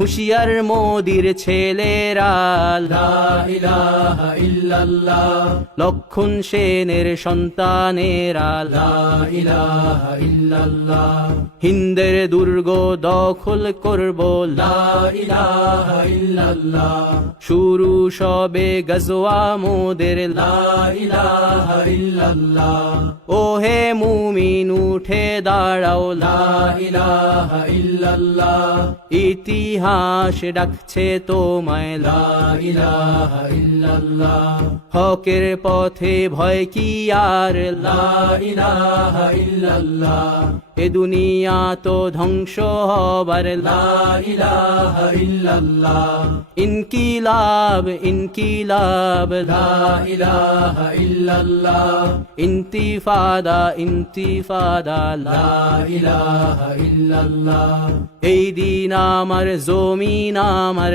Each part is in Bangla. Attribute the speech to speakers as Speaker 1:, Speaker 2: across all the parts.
Speaker 1: হুশিয়ার মোদির ছেলেরা। লক্ষণ সেনের সন্তানেরা। হিন্দের দুর্গ দখল করব। শুরু সবে গজওয়া মোদের। ও হে মুমিন উঠে দাঁড়াও।
Speaker 2: ইল্লাল্লাহ।
Speaker 1: ইতিহাস ডাকছে তোমায় হকের পথে ভয় কি আর? এ দুনিয়া তো ধ্বংস হবার। ইনকিলাব ইনকিলাব। ইন্তিফাদা ইন্তিফাদা। এই দিন আমার জমিন আমার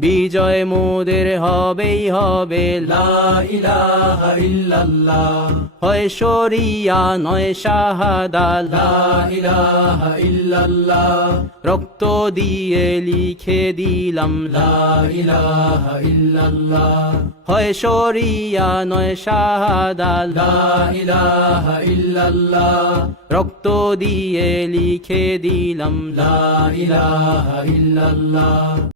Speaker 1: বিজয় মোদের হবেই হবে হয় শরিয়া, নয় শাহাদা রক্ত দিয়ে লিখে দিলাম হয় শরিয়া, নয় শাহাদা রক্ত দিয়ে লিখে দিলাম
Speaker 2: লা ইলাহা ইল্লাল্লাহ।